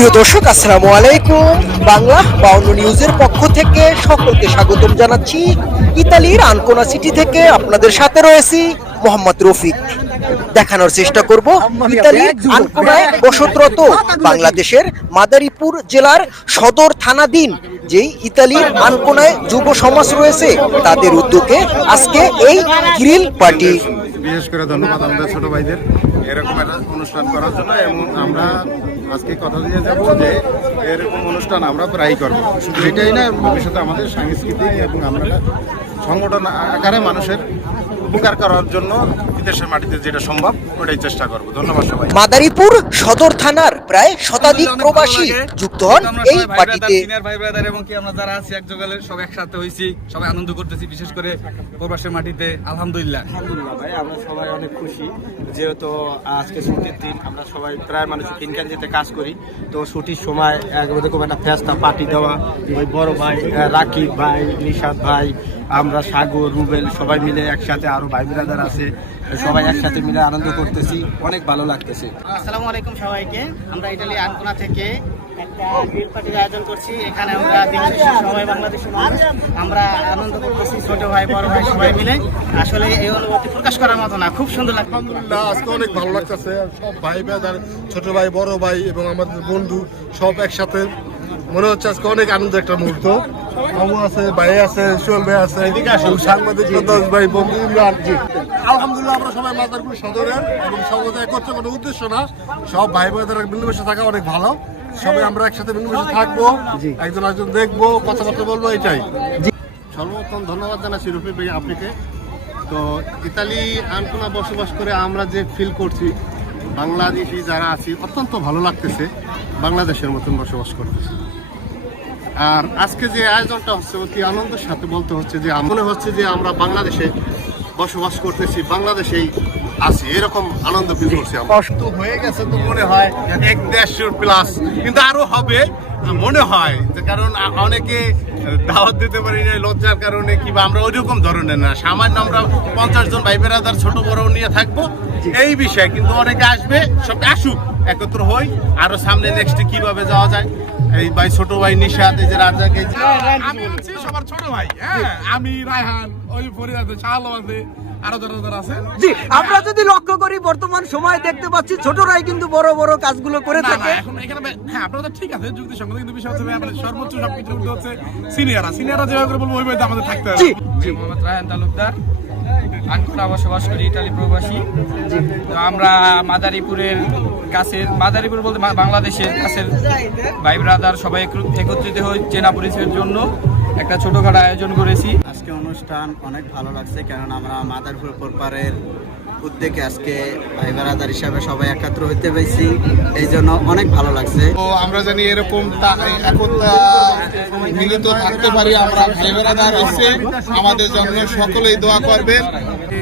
প্রিয় দর্শক, আসসালামু আলাইকুম। বাংলা 52 নিউজের পক্ষ থেকে সকলকে স্বাগতম জানাচ্ছি। ইতালির আনকোনা সিটি থেকে আপনাদের সাথে রয়েছি মোহাম্মদ রফিক। দেখানোর চেষ্টা করব ইতালির আনকোনায় বসতরত বাংলাদেশের মাদারীপুর জেলার সদর থানাধীন যেই ইতালির আনকোনায় যুব সমাজ রয়েছে তাদের উদ্যোগে আজকে এই গ্রিল পার্টি। বিশেষ করে ধন্যবাদ আমাদের ছোট ভাইদের এরকম একটা অনুষ্ঠান করার জন্য, এবং আমরা আজকে কথা দিয়ে যাবো যে এরকম অনুষ্ঠান আমরা প্রায় করবো। শুধু এটাই না, ভবিষ্যতে আমাদের সাংস্কৃতিক এবং আমরা সংগঠন আকারে মানুষের উপকার করার জন্য বিদেশের মাটিতে যেটা সম্ভব ওটাই চেষ্টা করবো। ধন্যবাদ সবাই। মাদারীপুর সদর থানার প্রায় শতাধিক প্রবাসী যুক্ত হন এই পার্টিতে। ভাই ব্রাদার এবং কি আমরা যারা আছি এক জোগালে সব একসাথে হইছি, সবাই আনন্দ করতেছি, বিশেষ করে প্রবাসের মাটিতে। আলহামদুলিল্লাহ ভাই, আমরা সবাই অনেক খুশি, যেহেতু আজকে ছুটির দিন। আমরা সবাই প্রায় মানুষ ইনকাঞ্জিতে কাজ করি, তো ছুটির সময় এরকম একটা ফেস্তা পার্টি দেওয়া, ওই বড় ভাই রাকিব ভাই, নিশাদ ভাই, আমরা সাগর, রুবেল সবাই মিলে একসাথে, আরো ভাই ব্রাদার আছে, সবাই একসাথে মিলে আনন্দ করতেছি, অনেক ভালো লাগতেছে। আসসালামু আলাইকুম সবাইকে। আমরা ইতালি আনকোনা থেকে একটা গ্রিল পার্টির আয়োজন করছি। এখানে আমরা দিনশেষে সবাই বাংলাদেশি মানুষ, আমরা আনন্দ করতেছি, ছোট ভাই বড় ভাই সবাই মিলে। আসলে এই অনুভূতি প্রকাশ করার মতো না, খুব সুন্দর লাগছে। আলহামদুলিল্লাহ, আজকে অনেক ভালো লাগতেছে। সব ভাই ব্রাদার, ছোট ভাই বড় ভাই এবং আমাদের বন্ধু সব একসাথে, মনে হচ্ছে আজকে অনেক আনন্দের একটা মুহূর্ত। আমু আছে, ভাই আছে, সোহেল ভাই আছে, সাংবাদিক ভাই, বন্ধু ইমরান। আলহামদুলিল্লাহ, আমরা সবাই মাদারীপুর সদরের এবং সমাজে একত্র কোনো উদ্দেশ্য না, সব ভাই বোনেদের মিলেমিশে থাকা অনেক ভালো। সবাই আমরা একসাথে মিলেমিশে থাকবো, একজন একজন দেখবো, কথাবার্তা বলবো, এটাই। সর্বপ্রথম ধন্যবাদ জানাচ্ছি রফিক ভাই আপনাকে। তো ইতালি আনকোনা বসবাস করে আমরা যে ফিল করছি, বাংলাদেশি যারা আছি অত্যন্ত ভালো লাগতেছে, বাংলাদেশের মতন বসবাস করতেছে। আর আজকে যে আয়োজনটা হচ্ছে অতি আনন্দের সাথে বলতে হচ্ছে যে মনে হচ্ছে যে আমরা বাংলাদেশে বসবাস করতেছি, বাংলাদেশেই আছি, এরকম আনন্দ ফিল করছি। কষ্ট হয়ে গেছে তো মনে হয় 150 প্লাস, কিন্তু আরো হবে মনে হয়, কারণ অনেকে দাওয়াত দিতে পারি না লজ্জার কারণে, কিংবা আমরা ওইরকম ধরনের না, সামান্য আমরা 50 জন ভাই বেড়াদার ছোট বড় নিয়ে থাকবো এই বিষয়। কিন্তু অনেকে আসবে, সব আসুক, একত্র হই, আরো সামনে নেক্সট কিভাবে যাওয়া যায়। এই ভাই ছোট ভাই নিশাত, এই যে রাজাকে, আমি হচ্ছি সবার ছোট ভাই। হ্যাঁ, আমি রায়হান, ওই ফরিদ আছে, শাহালম আছে, আরো যারা আছে। জি, আমরা যদি লক্ষ্য করি বর্তমান সময় দেখতে পাচ্ছি ছোটরাই কিন্তু বড় বড় কাজগুলো করে থাকে। এখন এখানে হ্যাঁ, আপনারা ঠিক আছে যুক্তি সঙ্গত, কিন্তু বিষয় হচ্ছে আমাদের সর্বোচ্চ সবকিছু উঠতে হচ্ছে সিনিয়ররা যেভাবে করে বলবো ওইভাবে আমাদের থাকতে হবে। জি, মোহাম্মদ রায়হান তালুকদার, আনকোনা বসবাস করি, ইতালি প্রবাসী। তো আমরা মাদারীপুরের কাছের, মাদারীপুর বলতে বাংলাদেশের কাছের ভাই ব্রাদার সবাই একত্রিত হয়ে চেনা পরিচয়ের জন্য একটা ছোটখাটো আয়োজন করেছি। আজকে অনুষ্ঠান অনেক ভালো লাগছে, কারণ আমরা মাদারীপুর পরিবারের উদ্যোগে আজকে ভাই ব্রাদার হিসাবে সবাই একাত্র হইতে পেরেছি, এই জন্য অনেক ভালো লাগছে। তো আমরা জানি এরকম একতা মিলিত থাকতে পারি, আমরা ভাই ব্রাদার হচ্ছে, আমাদের জন্য সকলেই দোয়া করবেন।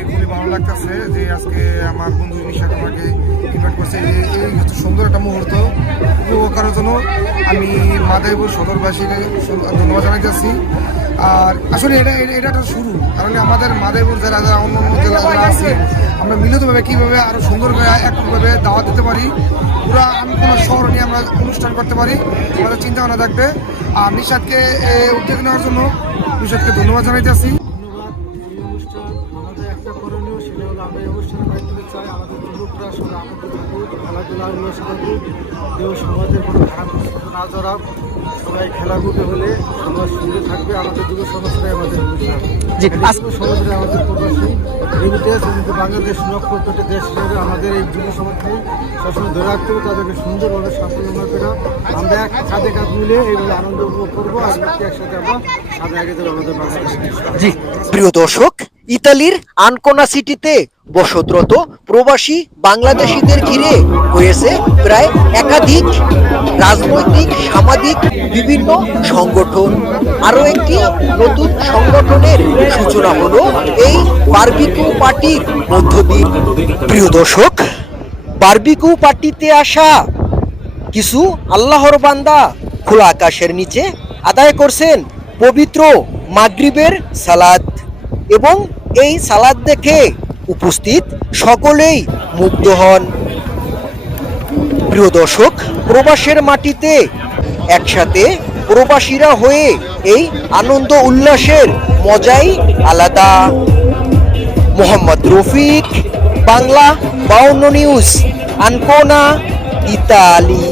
খুবই ভালো লাগতেছে যে আজকে আমার বন্ধু নিশাদ আমাকে ইনভাইট করছে, এই হচ্ছে সুন্দর একটা মুহূর্ত উপভোগ করার জন্য। আমি মাদারীপুর সদরবাসীকে ধন্যবাদ জানাইতেছি। আর আসলে এটা একটা শুরু, কারণ আমাদের মাদারীপুর জেলা যারা অন্য অন্য জেলা যারা আছে, আমরা মিলিতভাবে কীভাবে আরও সুন্দরভাবে একভাবে দাওয়াত দিতে পারি, পুরো আনকোনা শহর নিয়ে আমরা অনুষ্ঠান করতে পারি, আমাদের চিন্তা ভাবনা থাকবে। আর নিশাদকে উদ্যোগ নেওয়ার জন্য নিশাদকে ধন্যবাদ জানাইতেছি। করণীয় সেটা হলো আমরা এই অনুষ্ঠানের মাধ্যমে চাই আমাদের যুবকরা সবাই আনন্দ থাকুক, খেলাধুলা উল্লাস থাকুক, কেউ সমাজের কোনো খারাপ কিছু না জড়াক, সবাই খেলাধুলো হলে সমাজ সুন্দর থাকবে। আমাদের যুব সমাজটাই আমাদের যুব সমাজটাই আমাদের প্রবাসী এই দেশ, কিন্তু বাংলাদেশ নক্ষত্রটা দেশ হিসেবে আমাদের এই যুব সমাজকে সবসময় ধরে রাখতে হবে, তাদেরকে সুন্দরভাবে সাফল্যময় করে আমরা কাঁধে কাঁধ মিলে এইভাবে আনন্দ উপভোগ করবো। আর একসাথে আমরা সামনে আগে যাবো আমাদের বাংলাদেশে। জি, প্রিয় দর্শক, ইতালির আনকোনা সিটিতে বসতরত প্রবাসী বাংলাদেশিদের ঘিরে হয়েছে প্রায় একাধিক রাজনৈতিক, সামাজিক বিভিন্ন সংগঠন। আরো একটি নতুন সংগঠনের সূচনা হলো এই বারবিকিউ পার্টির মধ্য দিয়ে। প্রিয় দর্শক, বারবিকিউ পার্টিতে আসা কিছু আল্লাহর বান্দা খোলা আকাশের নিচে আদায় করছেন পবিত্র মাগরিবের সালাত, এবং এই সালাত দেখে উপস্থিত সকলেই মুগ্ধ হন। প্রিয় দর্শক, প্রবাসের মাটিতে একসাথে প্রবাসীরা হয়ে এই আনন্দ উল্লাসের মজাই আলাদা। Mohammad Rafiq, Bangla 52 news, Ancona, Italy.